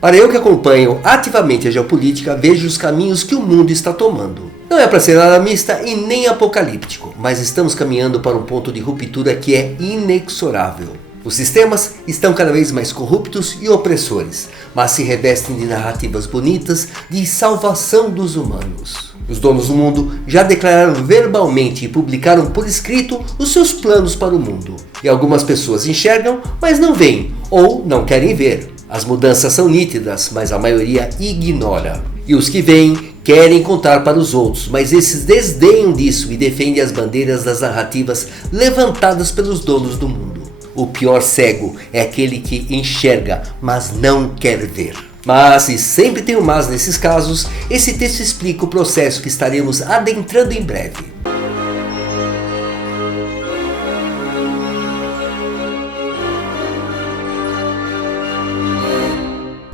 Para eu que acompanho ativamente a geopolítica, vejo os caminhos que o mundo está tomando. Não é para ser alarmista e nem apocalíptico, mas estamos caminhando para um ponto de ruptura que é inexorável. Os sistemas estão cada vez mais corruptos e opressores, mas se revestem de narrativas bonitas de salvação dos humanos. Os donos do mundo já declararam verbalmente e publicaram por escrito os seus planos para o mundo. E algumas pessoas enxergam, mas não veem ou não querem ver. As mudanças são nítidas, mas a maioria ignora. E os que veem querem contar para os outros, mas esses desdenham disso e defendem as bandeiras das narrativas levantadas pelos donos do mundo. O pior cego é aquele que enxerga, mas não quer ver. Mas, e sempre tem um mas nesses casos, esse texto explica o processo que estaremos adentrando em breve.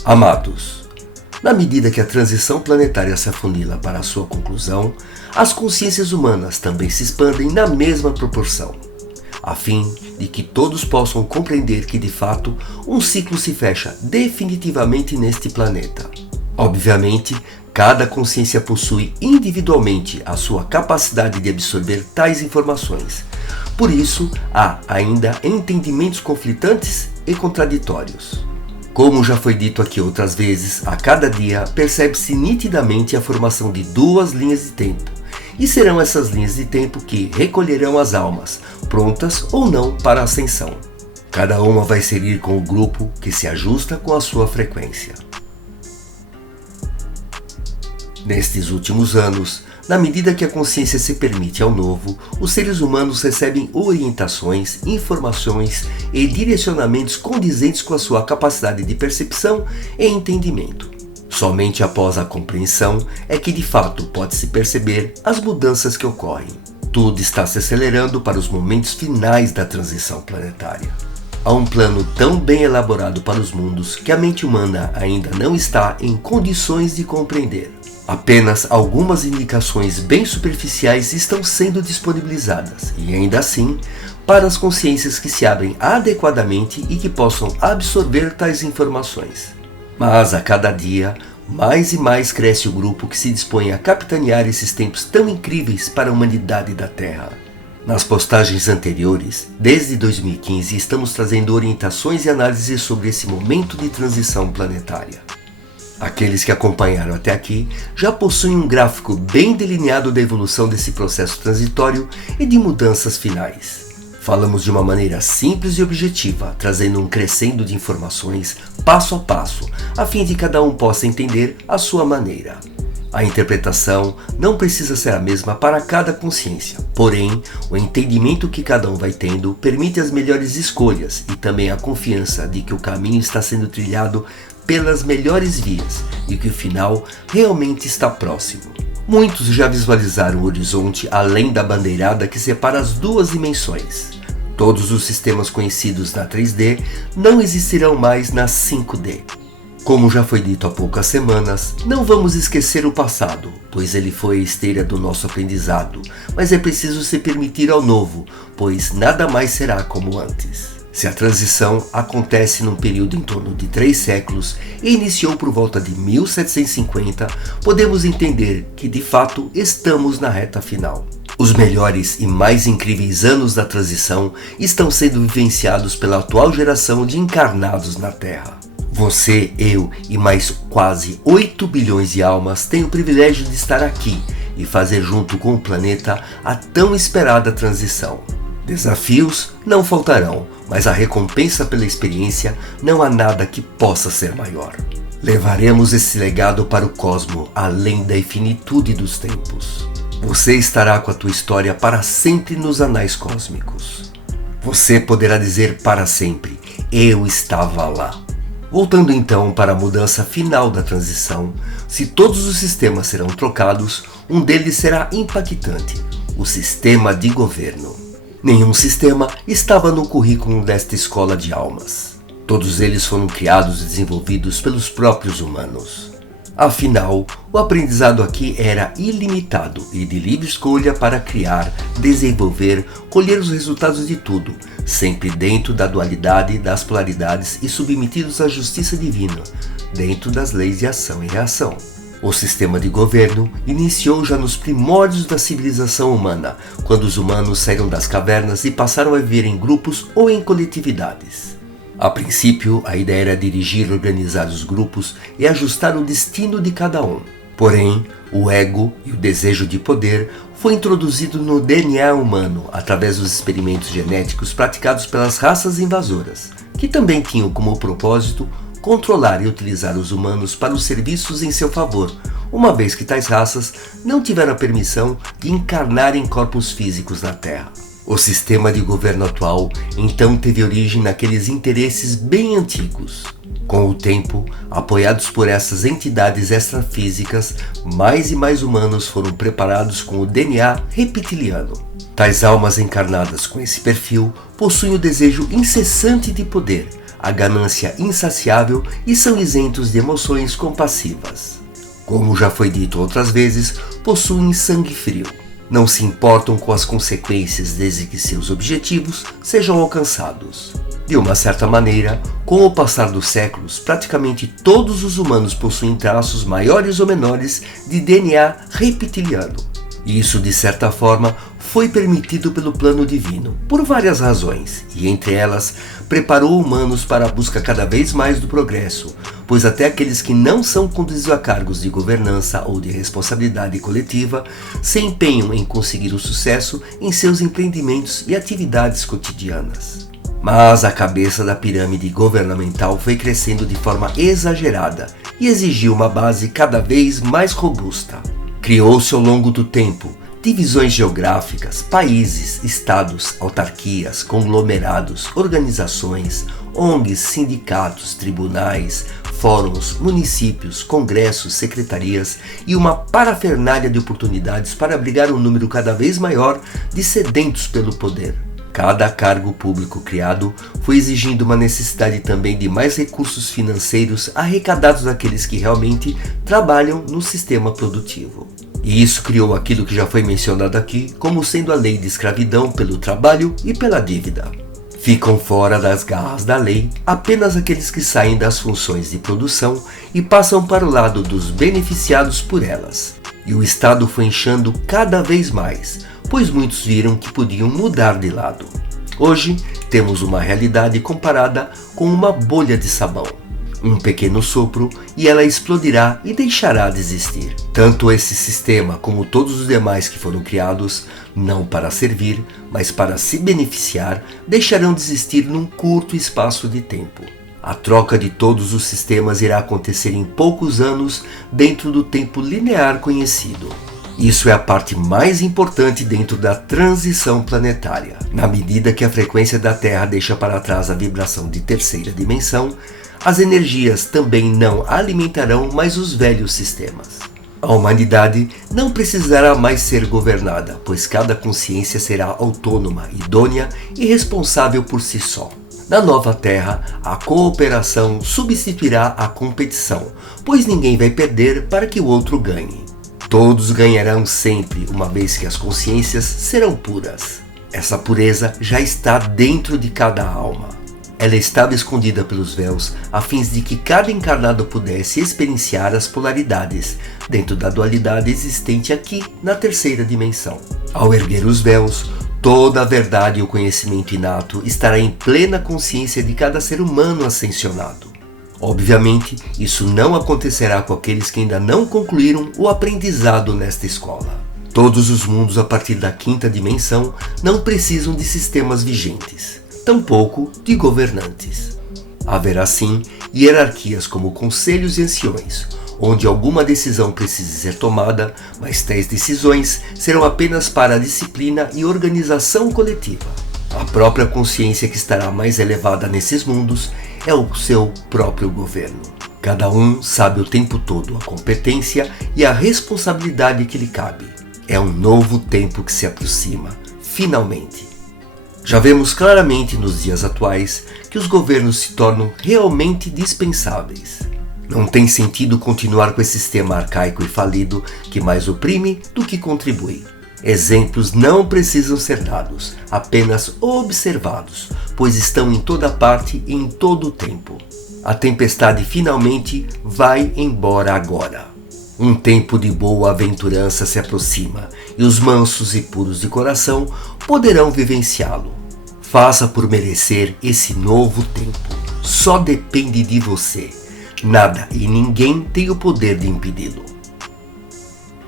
Amados, na medida que a transição planetária se afunila para a sua conclusão, as consciências humanas também se expandem na mesma proporção, a fim de que todos possam compreender que, de fato, um ciclo se fecha definitivamente neste planeta. Obviamente, cada consciência possui individualmente a sua capacidade de absorver tais informações. Por isso, há ainda entendimentos conflitantes e contraditórios. Como já foi dito aqui outras vezes, a cada dia percebe-se nitidamente a formação de duas linhas de tempo. E serão essas linhas de tempo que recolherão as almas, prontas ou não para a ascensão. Cada uma vai seguir com o grupo que se ajusta com a sua frequência. Nestes últimos anos, na medida que a consciência se permite ao novo, os seres humanos recebem orientações, informações e direcionamentos condizentes com a sua capacidade de percepção e entendimento. Somente após a compreensão é que de fato pode-se perceber as mudanças que ocorrem. Tudo está se acelerando para os momentos finais da transição planetária. Há um plano tão bem elaborado para os mundos que a mente humana ainda não está em condições de compreender. Apenas algumas indicações bem superficiais estão sendo disponibilizadas, e ainda assim, para as consciências que se abrem adequadamente e que possam absorver tais informações. Mas a cada dia, mais e mais cresce o grupo que se dispõe a capitanear esses tempos tão incríveis para a humanidade da Terra. Nas postagens anteriores, desde 2015, estamos trazendo orientações e análises sobre esse momento de transição planetária. Aqueles que acompanharam até aqui já possuem um gráfico bem delineado da evolução desse processo transitório e de mudanças finais. Falamos de uma maneira simples e objetiva, trazendo um crescendo de informações passo a passo, a fim de que cada um possa entender a sua maneira. A interpretação não precisa ser a mesma para cada consciência, porém, o entendimento que cada um vai tendo permite as melhores escolhas e também a confiança de que o caminho está sendo trilhado pelas melhores vias e que o final realmente está próximo. Muitos já visualizaram o horizonte além da bandeirada que separa as duas dimensões. Todos os sistemas conhecidos na 3D não existirão mais na 5D. Como já foi dito há poucas semanas, não vamos esquecer o passado, pois ele foi a esteira do nosso aprendizado, mas é preciso se permitir ao novo, pois nada mais será como antes. Se a transição acontece num período em torno de 3 séculos e iniciou por volta de 1750, podemos entender que de fato estamos na reta final. Os melhores e mais incríveis anos da transição estão sendo vivenciados pela atual geração de encarnados na Terra. Você, eu e mais quase 8 bilhões de almas têm o privilégio de estar aqui e fazer junto com o planeta a tão esperada transição. Desafios não faltarão, mas a recompensa pela experiência não há nada que possa ser maior. Levaremos esse legado para o cosmo além da infinitude dos tempos. Você estará com a tua história para sempre nos anais cósmicos. Você poderá dizer para sempre, eu estava lá. Voltando então para a mudança final da transição, se todos os sistemas serão trocados, um deles será impactante, o sistema de governo. Nenhum sistema estava no currículo desta escola de almas. Todos eles foram criados e desenvolvidos pelos próprios humanos. Afinal, o aprendizado aqui era ilimitado e de livre escolha para criar, desenvolver, colher os resultados de tudo, sempre dentro da dualidade das polaridades e submetidos à justiça divina, dentro das leis de ação e reação. O sistema de governo iniciou já nos primórdios da civilização humana, quando os humanos saíram das cavernas e passaram a viver em grupos ou em coletividades. A princípio, a ideia era dirigir e organizar os grupos e ajustar o destino de cada um. Porém, o ego e o desejo de poder foi introduzido no DNA humano através dos experimentos genéticos praticados pelas raças invasoras, que também tinham como propósito controlar e utilizar os humanos para os serviços em seu favor, uma vez que tais raças não tiveram a permissão de encarnar em corpos físicos na Terra. O sistema de governo atual então teve origem naqueles interesses bem antigos. Com o tempo, apoiados por essas entidades extrafísicas, mais e mais humanos foram preparados com o DNA reptiliano. Tais almas encarnadas com esse perfil possuem o desejo incessante de poder, a ganância insaciável e são isentos de emoções compassivas. Como já foi dito outras vezes, possuem sangue frio. Não se importam com as consequências desde que seus objetivos sejam alcançados. De uma certa maneira, com o passar dos séculos, praticamente todos os humanos possuem traços maiores ou menores de DNA reptiliano. E isso, de certa forma, foi permitido pelo plano divino, por várias razões, e entre elas, preparou humanos para a busca cada vez mais do progresso, pois até aqueles que não são conduzidos a cargos de governança ou de responsabilidade coletiva se empenham em conseguir o sucesso em seus empreendimentos e atividades cotidianas. Mas a cabeça da pirâmide governamental foi crescendo de forma exagerada e exigiu uma base cada vez mais robusta. Criou-se ao longo do tempo divisões geográficas, países, estados, autarquias, conglomerados, organizações, ONGs, sindicatos, tribunais, fóruns, municípios, congressos, secretarias e uma parafernália de oportunidades para abrigar um número cada vez maior de sedentos pelo poder. Cada cargo público criado foi exigindo uma necessidade também de mais recursos financeiros arrecadados daqueles que realmente trabalham no sistema produtivo. E isso criou aquilo que já foi mencionado aqui como sendo a lei de escravidão pelo trabalho e pela dívida. Ficam fora das garras da lei apenas aqueles que saem das funções de produção e passam para o lado dos beneficiados por elas. E o Estado foi inchando cada vez mais, pois muitos viram que podiam mudar de lado. Hoje, temos uma realidade comparada com uma bolha de sabão. Um pequeno sopro e ela explodirá e deixará de existir. Tanto esse sistema como todos os demais que foram criados, não para servir, mas para se beneficiar, deixarão de existir num curto espaço de tempo. A troca de todos os sistemas irá acontecer em poucos anos dentro do tempo linear conhecido. Isso é a parte mais importante dentro da transição planetária. Na medida que a frequência da Terra deixa para trás a vibração de terceira dimensão, as energias também não alimentarão mais os velhos sistemas. A humanidade não precisará mais ser governada, pois cada consciência será autônoma, idônea e responsável por si só. Na nova Terra, a cooperação substituirá a competição, pois ninguém vai perder para que o outro ganhe. Todos ganharão sempre, uma vez que as consciências serão puras. Essa pureza já está dentro de cada alma. Ela estava escondida pelos véus, a fim de que cada encarnado pudesse experienciar as polaridades, dentro da dualidade existente aqui na terceira dimensão. Ao erguer os véus, toda a verdade e o conhecimento inato estará em plena consciência de cada ser humano ascensionado. Obviamente, isso não acontecerá com aqueles que ainda não concluíram o aprendizado nesta escola. Todos os mundos a partir da quinta dimensão não precisam de sistemas vigentes, tampouco de governantes. Haverá sim hierarquias como conselhos e anciões, onde alguma decisão precise ser tomada, mas tais decisões serão apenas para a disciplina e organização coletiva. A própria consciência que estará mais elevada nesses mundos é o seu próprio governo. Cada um sabe o tempo todo a competência e a responsabilidade que lhe cabe. É um novo tempo que se aproxima, finalmente. Já vemos claramente nos dias atuais que os governos se tornam realmente dispensáveis. Não tem sentido continuar com esse sistema arcaico e falido que mais oprime do que contribui. Exemplos não precisam ser dados, apenas observados, pois estão em toda parte e em todo o tempo. A tempestade finalmente vai embora agora. Um tempo de boa aventurança se aproxima e os mansos e puros de coração poderão vivenciá-lo. Faça por merecer esse novo tempo. Só depende de você. Nada e ninguém tem o poder de impedi-lo.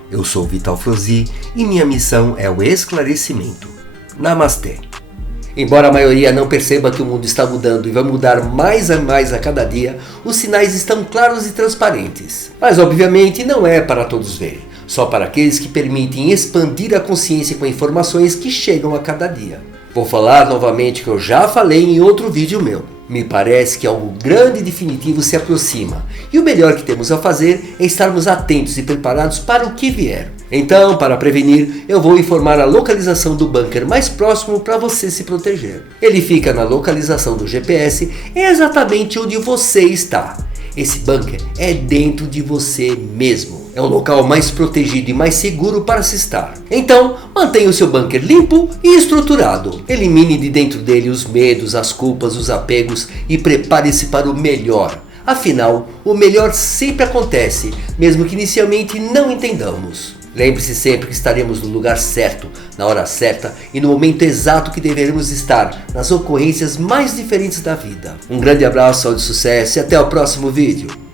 Eu sou Vital Frozi e minha missão é o esclarecimento. Namastê. Embora a maioria não perceba que o mundo está mudando e vai mudar mais a mais a cada dia, os sinais estão claros e transparentes. Mas obviamente não é para todos verem, só para aqueles que permitem expandir a consciência com informações que chegam a cada dia. Vou falar novamente o que eu já falei em outro vídeo meu. Me parece que algo grande e definitivo se aproxima, e o melhor que temos a fazer é estarmos atentos e preparados para o que vier. Então, para prevenir, eu vou informar a localização do bunker mais próximo para você se proteger. Ele fica na localização do GPS, exatamente onde você está. Esse bunker é dentro de você mesmo. É o local mais protegido e mais seguro para se estar. Então, mantenha o seu bunker limpo e estruturado. Elimine de dentro dele os medos, as culpas, os apegos e prepare-se para o melhor. Afinal, o melhor sempre acontece, mesmo que inicialmente não entendamos. Lembre-se sempre que estaremos no lugar certo, na hora certa e no momento exato que deveremos estar, nas ocorrências mais diferentes da vida. Um grande abraço, saúde e sucesso e até o próximo vídeo.